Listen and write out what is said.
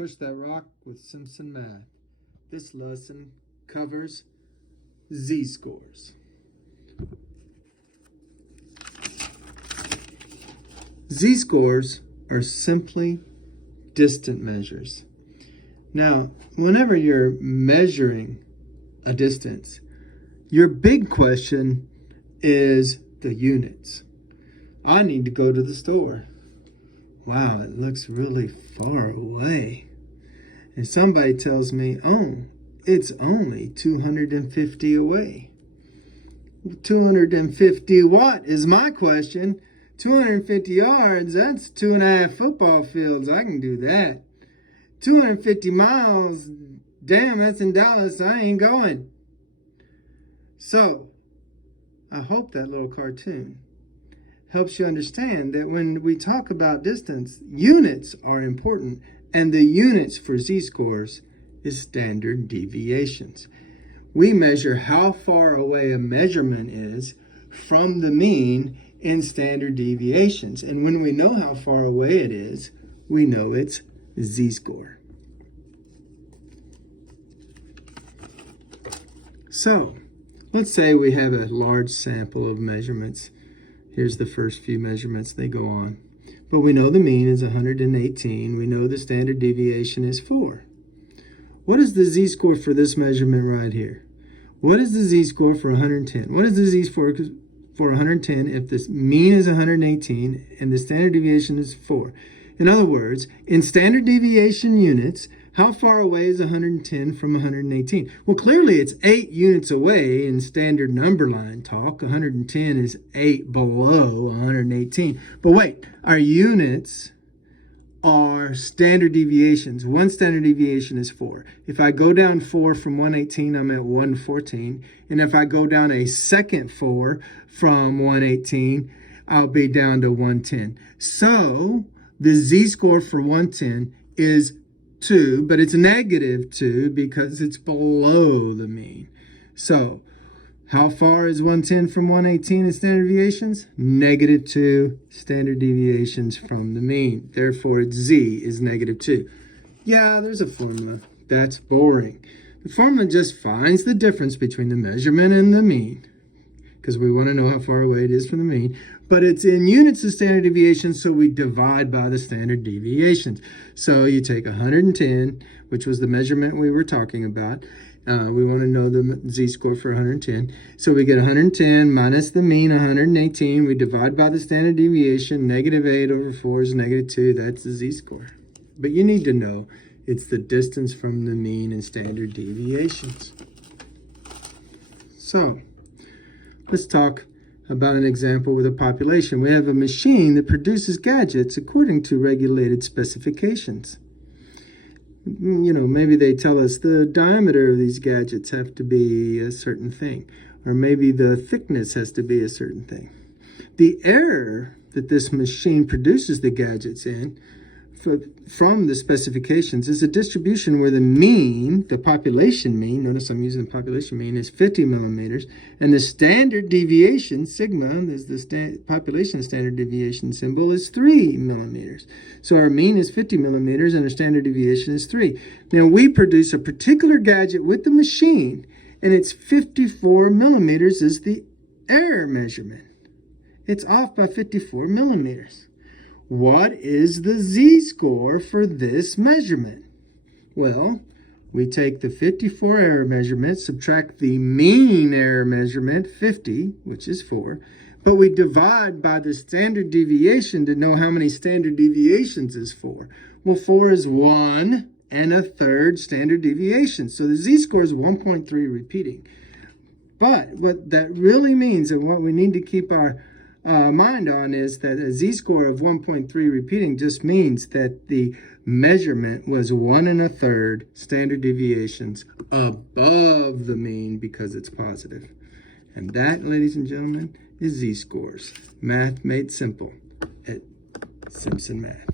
Push That Rock with Simpson Math. This lesson covers z-scores. Z-scores are simply distant measures. Now, whenever you're measuring a distance, your big question is the units. I need to go to the store. Wow, it looks really far away. And somebody tells me, oh, it's only 250 away. 250 what is my question? 250 yards, that's 2.5 football fields. I can do that. 250 miles, damn, that's in Dallas. I ain't going. So, I hope that little cartoon helps you understand that when we talk about distance, units are important, and the units for z-scores is standard deviations. We measure how far away a measurement is from the mean in standard deviations. And when we know how far away it is, we know its z-score. So, let's say we have a large sample of measurements. Here's the first few measurements, they go on. But we know the mean is 118. We know the standard deviation is 4. What is the z-score for this measurement right here? What is the z-score for 110? What is the z-score for 110 if the mean is 118 and the standard deviation is 4? In other words, in standard deviation units, how far away is 110 from 118? Well, clearly it's 8 units away in standard number line talk. 110 is 8 below 118. But wait, our units are standard deviations. One standard deviation is 4. If I go down 4 from 118, I'm at 114. And if I go down a second 4 from 118, I'll be down to 110. So the z-score for 110 is 2, but it's negative 2 because it's below the mean. So how far is 110 from 118 in standard deviations? Negative 2 standard deviations from the mean. Therefore, its z is negative 2. Yeah, there's a formula. That's boring. The formula just finds the difference between the measurement and the mean, because we want to know how far away it is from the mean. But it's in units of standard deviation, so we divide by the standard deviations. So you take 110, which was the measurement we were talking about. We want to know the z-score for 110. So we get 110 minus the mean, 118. We divide by the standard deviation. Negative 8 over 4 is negative 2. That's the z-score. But you need to know it's the distance from the mean in standard deviations. So let's talk about an example with a population. We have a machine that produces gadgets according to regulated specifications. You know, maybe they tell us the diameter of these gadgets have to be a certain thing, or maybe the thickness has to be a certain thing. The error that this machine produces the gadgets in from the specifications is a distribution where the mean, the population mean, notice I'm using the population mean, is 50 millimeters, and the standard deviation, sigma, is the population standard deviation symbol, is 3 millimeters. So our mean is 50 millimeters and our standard deviation is 3. Now we produce a particular gadget with the machine, and it's 54 millimeters is the error measurement. It's off by 54 millimeters. What is the z-score for this measurement? Well, we take the 54 error measurement, subtract the mean error measurement, 50, which is 4, but we divide by the standard deviation to know how many standard deviations is 4. Well, 4 is 1 1/3 standard deviation, so the z-score is 1.3 repeating. But what that really means, and what we need to keep our mind on, is that a z-score of 1.3 repeating just means that the measurement was 1 1/3 standard deviations above the mean because it's positive. And that, ladies and gentlemen, is z-scores. Math made simple at Simpson Math.